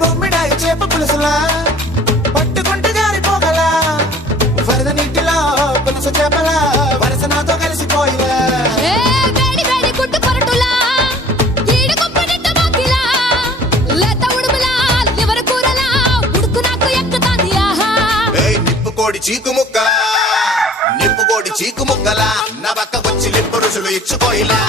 బొమ్మిడాయి చేప పులుసులా పట్టుకుంటే జారిపోగలా వరద నీటిలో పులుసు చేపలా వరస నాతో కలిసిపోయిలా వేడి వేడి గుడ్డు పరటులా ఈడు కొప్పనిట్ట బాకిలా లేత ఉడుములా లివర్ కూరలా ఉడుకు నాకు ఎక్కుతాంది ఆహా నిప్పుకోడి చీకుముక్క నిప్పుకోడి చీకుముక్కలా నా పక్క వచ్చి లిప్పు రుసులు ఇచ్చుకోయిలా